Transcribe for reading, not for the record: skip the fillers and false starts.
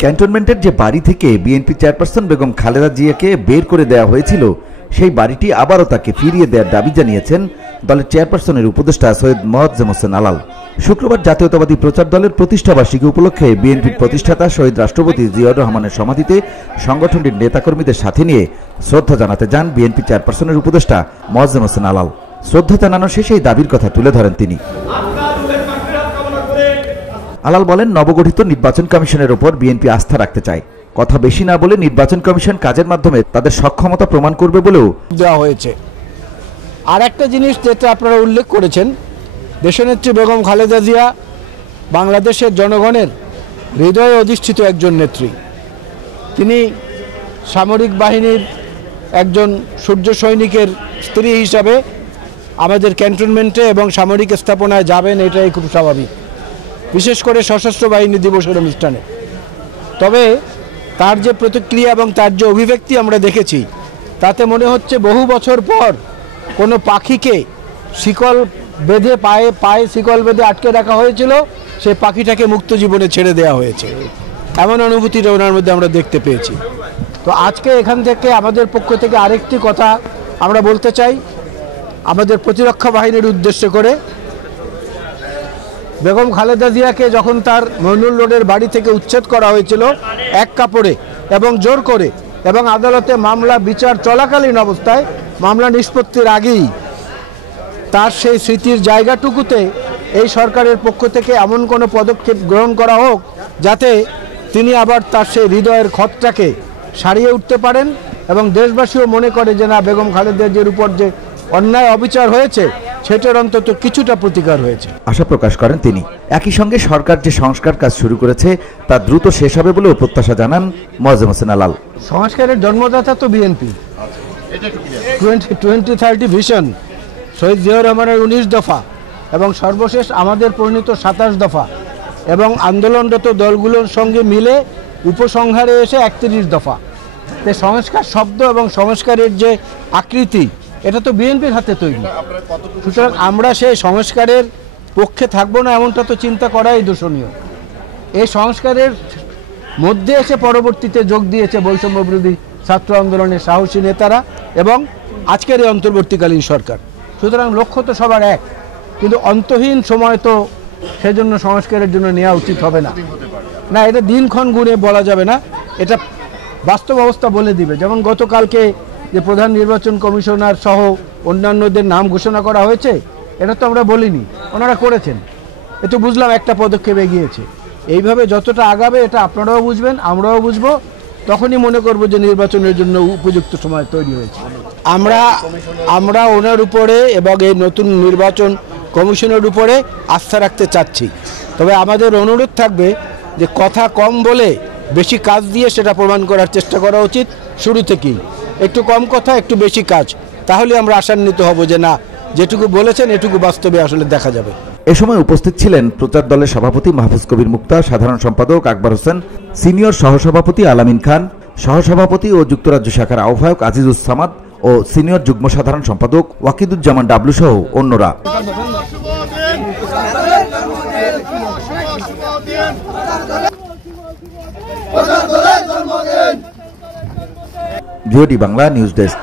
ক্যান্টনমেন্টের যে বাড়ি থেকে বিএনপি চেয়ারপারসন বেগম খালেদা জিয়াকে বের করে দেওয়া হয়েছিল সেই বাড়িটি আবারও তাকে ফিরিয়ে দেওয়ার দাবি জানিয়েছেন দলের চেয়ারপারসনের উপদেষ্টা সৈয়দ মোয়াজ্জেম হোসেন আলাল। শুক্রবার জাতীয়তাবাদী প্রচার দলের প্রতিষ্ঠাবার্ষিকী উপলক্ষে বিএনপির প্রতিষ্ঠাতা শহীদ রাষ্ট্রপতি জিয়াউর রহমানের সমাধিতে সংগঠনটির নেতাকর্মীদের সাথে নিয়ে শ্রদ্ধা জানাতে যান বিএনপি চেয়ারপারসনের উপদেষ্টা মোয়াজ্জেম হোসেন আলাল। শ্রদ্ধা জানানো শেষে এই দাবির কথা তুলে ধরেন তিনি। আলাল বলেন, নবগঠিত নির্বাচন কমিশনের ওপর বিএনপি আস্থা রাখতে চায়। কথা বেশি না বলে নির্বাচন কমিশন কাজের মাধ্যমে তাদের সক্ষমতা প্রমাণ করবে বলেও দেওয়া হয়েছে। আর একটা জিনিস যেটা আপনারা উল্লেখ করেছেন, দেশনেত্রী বেগম খালেদা জিয়া বাংলাদেশের জনগণের হৃদয়ে অধিষ্ঠিত একজন নেত্রী। তিনি সামরিক বাহিনীর একজন সূর্য সৈনিকের স্ত্রী হিসাবে আমাদের ক্যান্টনমেন্টে এবং সামরিক স্থাপনায় যাবেন, এটাই খুব স্বাভাবিক, বিশেষ করে সশস্ত্র বাহিনী দিবসের অনুষ্ঠানে। তবে তার যে প্রতিক্রিয়া এবং তার যে অভিব্যক্তি আমরা দেখেছি, তাতে মনে হচ্ছে বহু বছর পর কোনো পাখিকে শিকল বেঁধে পায়ে শিকল বেঁধে আটকে রাখা হয়েছিল, সেই পাখিটাকে মুক্ত জীবনে ছেড়ে দেওয়া হয়েছে, এমন অনুভূতিটা ওনার মধ্যে আমরা দেখতে পেয়েছি। তো আজকে এখান থেকে আমাদের পক্ষ থেকে আরেকটি কথা আমরা বলতে চাই, আমাদের প্রতিরক্ষা বাহিনীর উদ্দেশ্য করে। বেগম খালেদা জিয়াকে যখন তার মইনুল রোডের বাড়ি থেকে উচ্ছেদ করা হয়েছিল এক কাপড়ে এবং জোর করে, এবং আদালতে মামলা বিচার চলাকালীন অবস্থায় মামলা নিষ্পত্তির আগেই তার সেই স্মৃতির জায়গাটুকুতে এই সরকারের পক্ষ থেকে এমন কোনো পদক্ষেপ গ্রহণ করা হোক যাতে তিনি আবার তার সেই হৃদয়ের ক্ষতটাকে সারিয়ে উঠতে পারেন এবং দেশবাসীও মনে করে যে না, বেগম খালেদা জিয়ার উপর যে অন্যায় অবিচার হয়েছে সেটার অন্তত কিছুটা প্রতিকার হয়েছে, আশা প্রকাশ করেন তিনি। একই সঙ্গে সরকার যে সংস্কার কাজ শুরু করেছে তা দ্রুত শেষ হবে বলেও প্রত্যাশা জানান মোয়াজ্জেম হোসেন আলাল। সংস্কারের জন্মদাতা তো বিএনপি। 2030 ভিশন, শহীদ জিয়াউর রহমানের 19 দফা এবং সর্বশেষ আমাদের প্রণীত 27 দফা এবং আন্দোলনরত দলগুলোর সঙ্গে মিলে উপসংহারে এসে 31 দফা। তো সংস্কার শব্দ এবং সংস্কারের যে আকৃতি, এটা তো বিএনপির হাতে তৈরি। সুতরাং আমরা সেই সংস্কারের পক্ষে থাকবো না এমনটা তো চিন্তা করাই দূষণীয়। এই সংস্কারের মধ্যে এসে পরবর্তীতে যোগ দিয়েছে বৈষম্য বিরোধী ছাত্র আন্দোলনের সাহসী নেতারা এবং আজকের এই অন্তর্বর্তীকালীন সরকার। সুতরাং লক্ষ্য তো সবার এক, কিন্তু অন্তহীন সময় তো সেজন্য সংস্কারের জন্য নেওয়া উচিত হবে না। না, এটা দিনক্ষণ গুণে বলা যাবে না, এটা বাস্তব অবস্থা বলে দিবে। যেমন গতকালকে যে প্রধান নির্বাচন কমিশনার সহ অন্যান্যদের নাম ঘোষণা করা হয়েছে, এটা তো আমরা বলিনি, ওনারা করেছেন, এটা বুঝলাম একটা পদক্ষেপ এগিয়েছে। এইভাবে যতটা আগাবে এটা আপনারাও বুঝবেন, আমরাও বুঝবো, তখনই মনে করব যে নির্বাচনের জন্য উপযুক্ত সময় তৈরি হয়েছে। আমরা ওনার উপরে এবং এই নতুন নির্বাচন কমিশনের উপরে আস্থা রাখতে চাচ্ছি। তবে আমাদের অনুরোধ থাকবে যে কথা কম বলে বেশি কাজ দিয়ে সেটা প্রমাণ করার চেষ্টা করা উচিত শুরু থেকেই। একটু কম কথা, একটু বেশি কাজ, তাহলে আমরা আশান্বিত হব যে না, যেটুকু বলেছেন এটুকু বাস্তবে আসলে দেখা যাবে। এ সময় উপস্থিত ছিলেন প্রচার দলের সভাপতি মাহফুজ কবির মুক্তা, সাধারণ সম্পাদক আকবর হোসেন, সিনিয়র সহসভাপতি আলামিন খান, সহসভাপতি ও যুক্তরাজ্য শাখার আহ্বায়ক আজিজুস সামাদ ও সিনিয়র যুগ্ম সাধারণ সম্পাদক ওয়াকিদুজ্জামান ডাবলু সহ অন্যরা। GOD Bangla news desk.